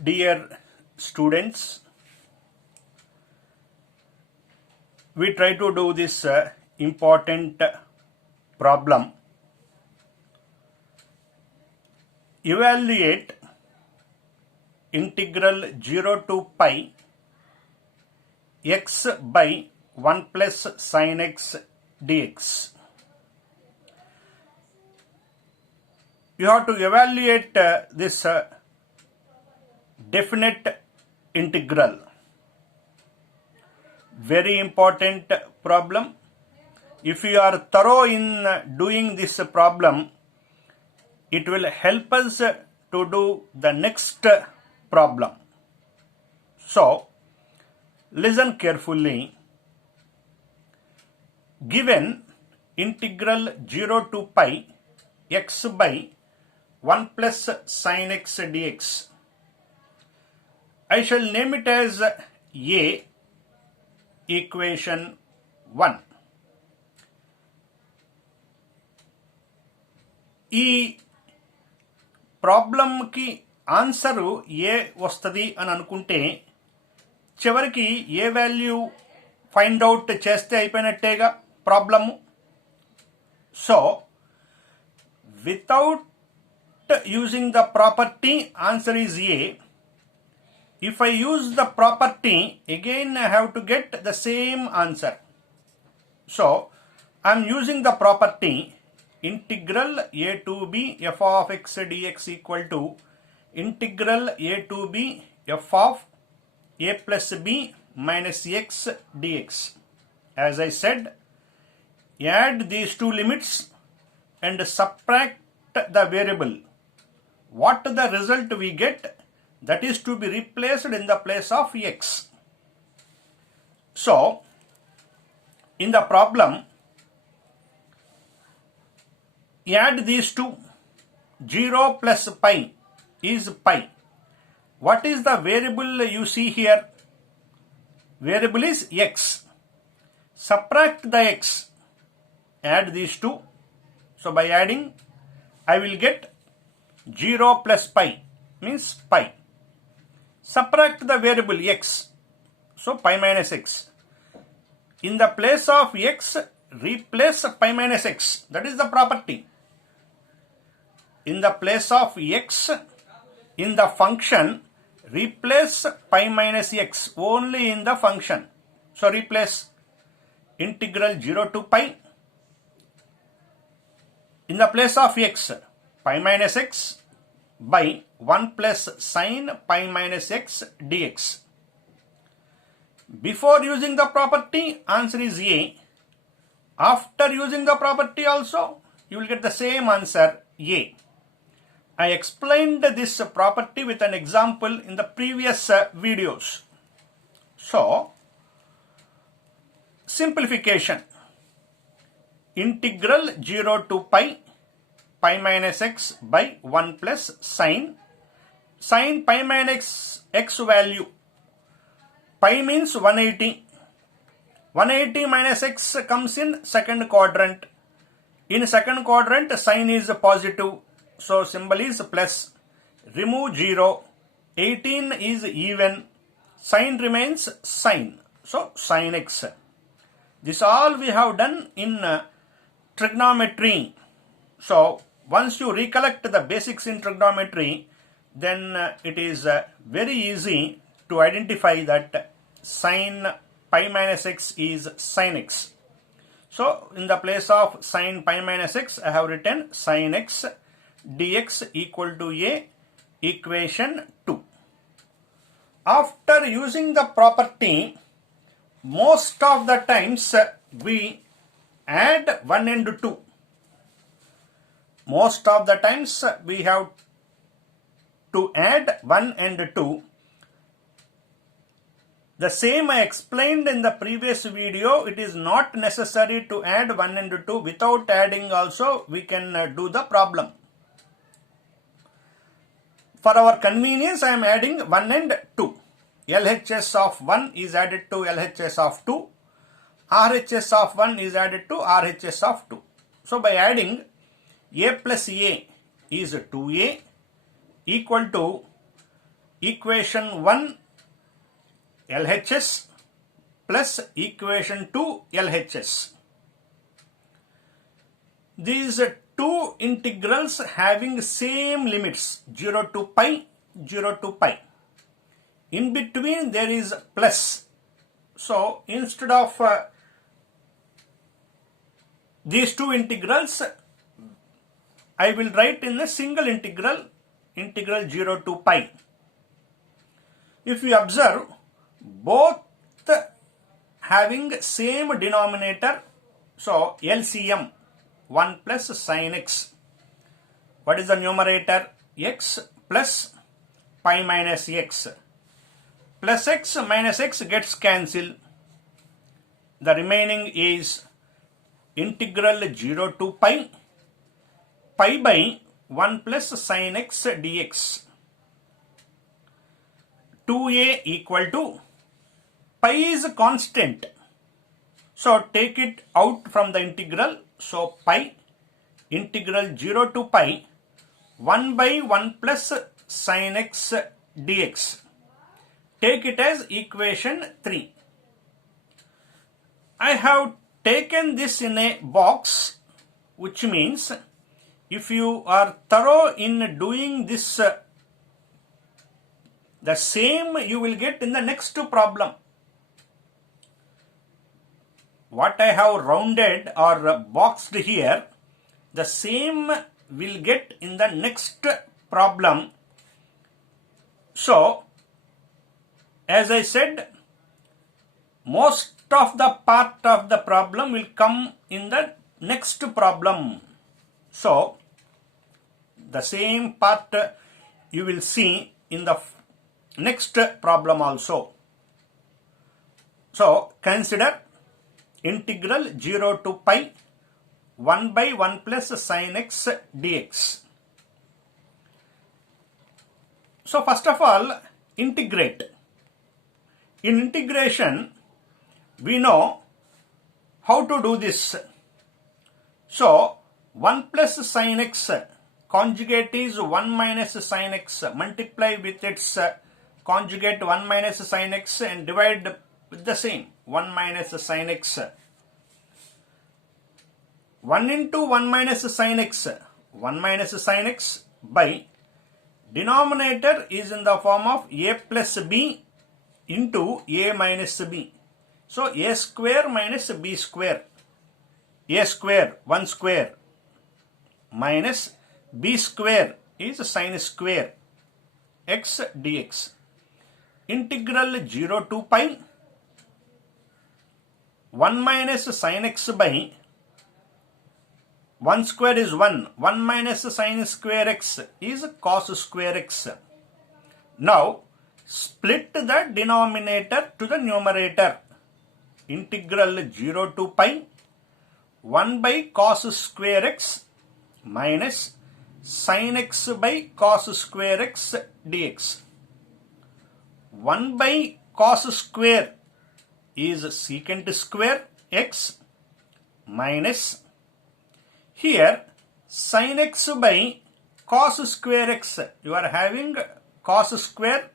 Dear students, we try to do this important problem. Evaluate integral 0 to pi x by 1 plus sin x dx. You have to evaluate this definite integral. Very important problem. If you are thorough in doing this problem, it will help us to do the next problem. So, listen carefully. Given integral 0 to pi x by 1 plus sin x dx, I shall name it as A, equation 1. ఈ ప్రాబ్లంకి answer ఏ వస్తుంది అని అనుకుంటే చివరికి ఏ value find out చేస్తే అయిపోయినట్టేగా problem. So without using the property answer is A. If I use the property, again I have to get the same answer. So, I am using the property integral a to b f of x dx equal to integral a to b f of a plus b minus x dx. As I said, add these two limits and subtract the variable. What the result we get? That is to be replaced in the place of x. So, in the problem, add these two. 0 plus pi is pi. What is the variable you see here? Variable is x. Subtract the x. Add these two. So, by adding, I will get 0 plus pi means pi. Subtract the variable x, so pi minus x. In the place of x, replace pi minus x. That is the property. In the place of x, in the function, replace pi minus x only in the function. So replace integral 0 to pi. In the place of x, pi minus x by 1 plus sin pi minus x dx. Before using the property, answer is A. After using the property also, you will get the same answer, A. I explained this property with an example in the previous videos. So, simplification. Integral 0 to pi minus x by 1 plus sin pi minus x value. Pi means 180. 180 minus x comes in second quadrant. In second quadrant, sin is positive, so symbol is plus. Remove 0. 18 is even. Sin remains sin. So sin x. This all we have done in trigonometry. So once you recollect the basics in trigonometry, then it is very easy to identify that sin pi minus x is sin x. So in the place of sin pi minus x, I have written sin x dx equal to A, equation 2. After using the property, most of the times we add 1 and 2. Most of the times we have to add 1 and 2. The same I explained in the previous video. It is not necessary to add 1 and 2. Without adding also we can do the problem. For our convenience, I am adding 1 and 2. LHS of 1 is added to LHS of 2. RHS of 1 is added to RHS of 2. So by adding, A plus A is 2A equal to equation 1 LHS plus equation 2 LHS. These two integrals having same limits 0 to pi, 0 to pi. In between there is plus. So instead of these two integrals, I will write in a single integral, integral 0 to pi. If you observe, both having same denominator, so LCM 1 plus sin x. What is the numerator? X plus pi minus x. Plus x minus x gets cancelled. The remaining is integral 0 to pi, pi by 1 plus sin x dx. 2a equal to, pi is a constant. So take it out from the integral. So pi, integral 0 to pi, 1 by 1 plus sin x dx. Take it as equation 3. I have taken this in a box, which means if you are thorough in doing this, the same you will get in the next problem. What I have rounded or boxed here, the same will get in the next problem. So, as I said, most of the part of the problem will come in the next problem. So, the same part you will see in the next problem also. So, consider integral 0 to pi 1 by 1 plus sin x dx. So first of all, integrate. In integration, we know how to do this. So 1 plus sin x, conjugate is 1 minus sin x, multiply with its conjugate 1 minus sin x and divide with the same 1 minus sin x. 1 into 1 minus sin x, 1 minus sin x by denominator is in the form of a plus b into a minus b. So a square minus b square. A square, 1 square, minus b square is sin square x dx. Integral 0 to pi 1 minus sin x by 1 square is 1. 1 minus sin square x is cos square x. Now, split the denominator to the numerator. Integral 0 to pi 1 by cos square x minus sin x by cos square x dx. 1 by cos square is secant square x minus here sin x by cos square x. You are having cos square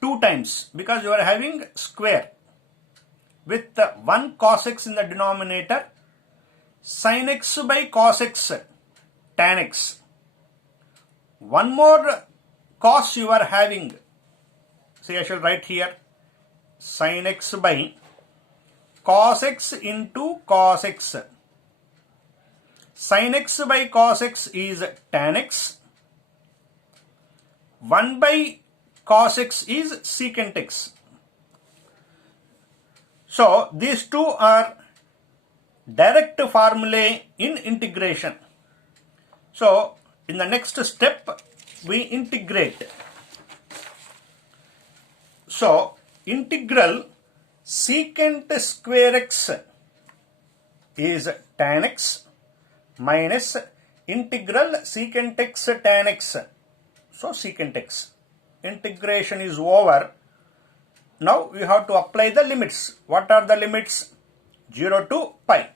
2 times because you are having square with 1 cos x in the denominator. Sin x by cos x, tan x. One more cos you are having. See, I shall write here sin x by cos x into cos x. Sin x by cos x is tan x. 1 by cos x is secant x. So, these two are direct formulae in integration. So, in the next step, we integrate. So, integral secant square x is tan x minus integral secant x tan x. So, secant x. Integration is over. Now, we have to apply the limits. What are the limits? 0 to pi.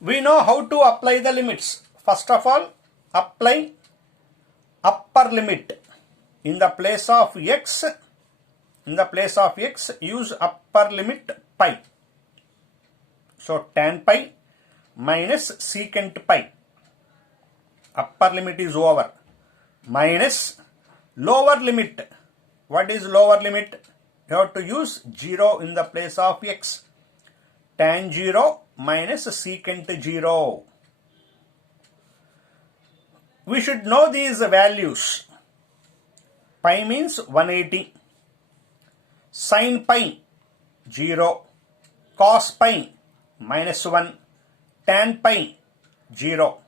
We know how to apply the limits. First of all, apply upper limit in the place of x, use upper limit pi. So tan pi minus secant pi. Upper limit is over. Minus lower limit. What is lower limit? You have to use 0 in the place of x. Tan 0 minus secant 0. We should know these values. Pi means 180. Sin pi 0. Cos pi minus 1. Tan pi 0.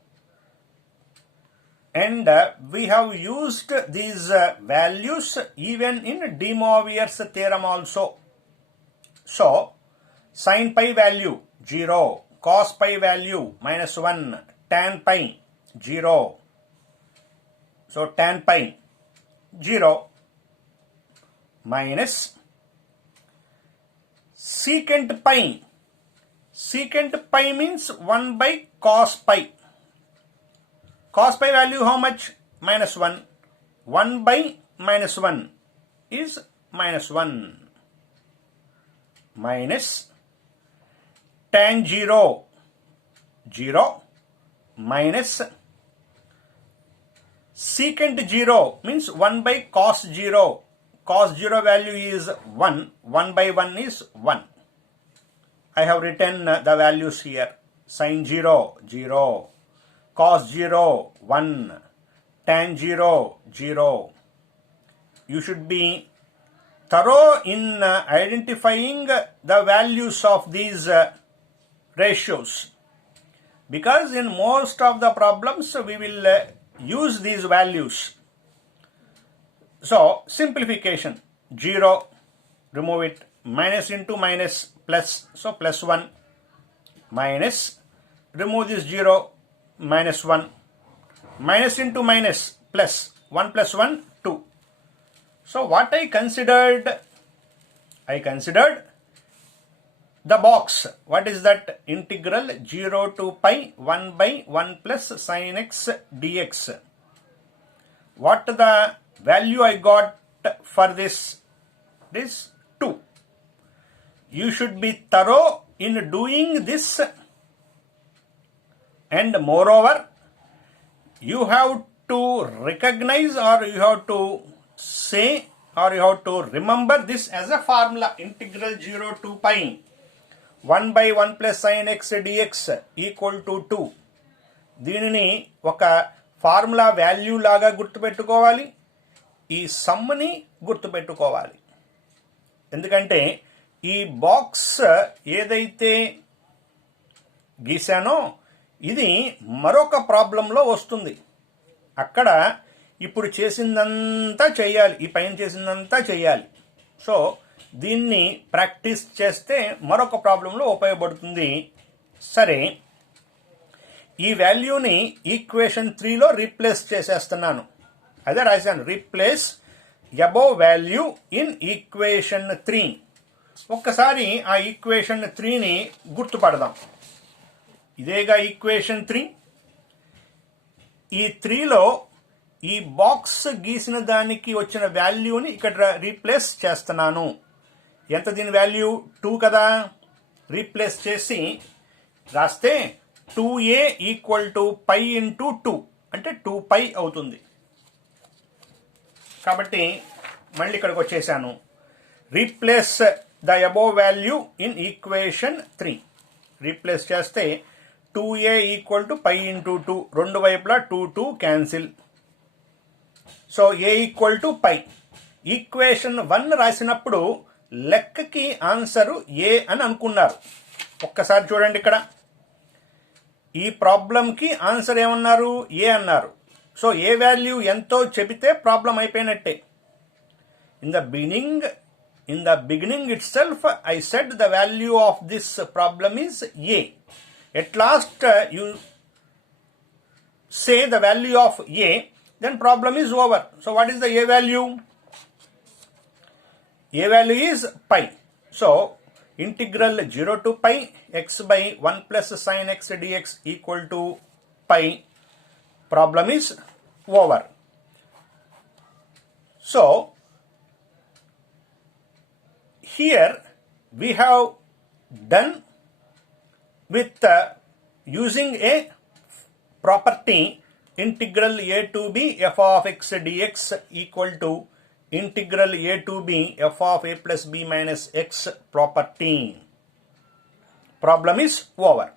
And we have used these values even in De Moivre's theorem also. So, sin pi value 0, cos pi value minus 1, tan pi 0. So, tan pi 0 minus secant pi. Secant pi means 1 by cos pi. Cos pi value how much? Minus 1. 1 by minus 1 is minus 1. Minus tan 0, 0 minus secant 0 means 1 by cos 0. Cos 0 value is 1. 1 by 1 is 1. I have written the values here. Sin 0, 0. Cos 0, 1. Tan 0, 0. You should be thorough in identifying the values of these ratios. Because in most of the problems we will use these values. So, simplification. 0, remove it. Minus into minus, plus. So, plus 1. Minus, remove this 0. Minus 1. Minus into minus, plus. 1 plus 1, 2. So what I considered the box. What is that? Integral 0 to pi 1 by 1 plus sin x dx. What the value I got for this? This 2. You should be thorough in doing this. And moreover, you have to recognize, or you have to say, or you have to remember this as a formula. Integral 0 to pi 1 by 1 plus sin x dx equal to 2. దీనిని ఒక formula value లాగా గుర్తుపెట్టుకోవాలి. ఈ సమ్ని గుర్తుపెట్టుకోవాలి. ఎందుకంటే ఈ box ఏదైతే గీసానో ఇది మరొక ప్రాబ్లంలో వస్తుంది. అక్కడ ఇప్పుడు చేసిందంతా చేయాలి. ఈ పైన చేసిందంతా చేయాలి. సో దీన్ని ప్రాక్టీస్ చేస్తే మరొక ప్రాబ్లంలో ఉపయోగపడుతుంది. సరే, ఈ వాల్యూని ఈక్వేషన్ 3లో రీప్లేస్ చేసేస్తున్నాను. అదే రాశాను, replace above value in equation 3. ఒక్కసారి ఆ ఈక్వేషన్ 3ని గుర్తుపడదాం. ఇదేగా ఈక్వేషన్ 3. ఈ 3లో ఈ బాక్స్ గీసిన దానికి వచ్చిన వాల్యూని ఇక్కడ రీప్లేస్ చేస్తున్నాను. ఎంత దీని వాల్యూ? 2 కదా. రీప్లేస్ చేసి రాస్తే 2a equal to pi into 2 అంటే 2π అవుతుంది. కాబట్టి మళ్ళీ ఇక్కడికి వచ్చేసాను. Replace the above value in equation 3. Replace చేస్తే 2a equal to pi into 2. రెండు వైపులా 2 cancel. So a equal to pi. Equation 1 రాసినప్పుడు లెక్కకి ఆన్సరు a అని అనుకున్నారు. ఒక్కసారి చూడండి, ఇక్కడ ఈ ప్రాబ్లంకి ఆన్సర్ ఏమన్నారు? a అన్నారు. సో ఏ వాల్యూ ఎంతో చెబితే ప్రాబ్లం అయిపోయినట్టే. In the beginning it self I said the value of this problem is a. At last you say the value of a, then problem is over. So what is the a value? A value is pi. So integral 0 to pi x by 1 plus sin x dx equal to pi. Problem is over. So here we have done with using a property integral a to b f of x dx equal to integral a to b f of a plus b minus x property. Problem is over.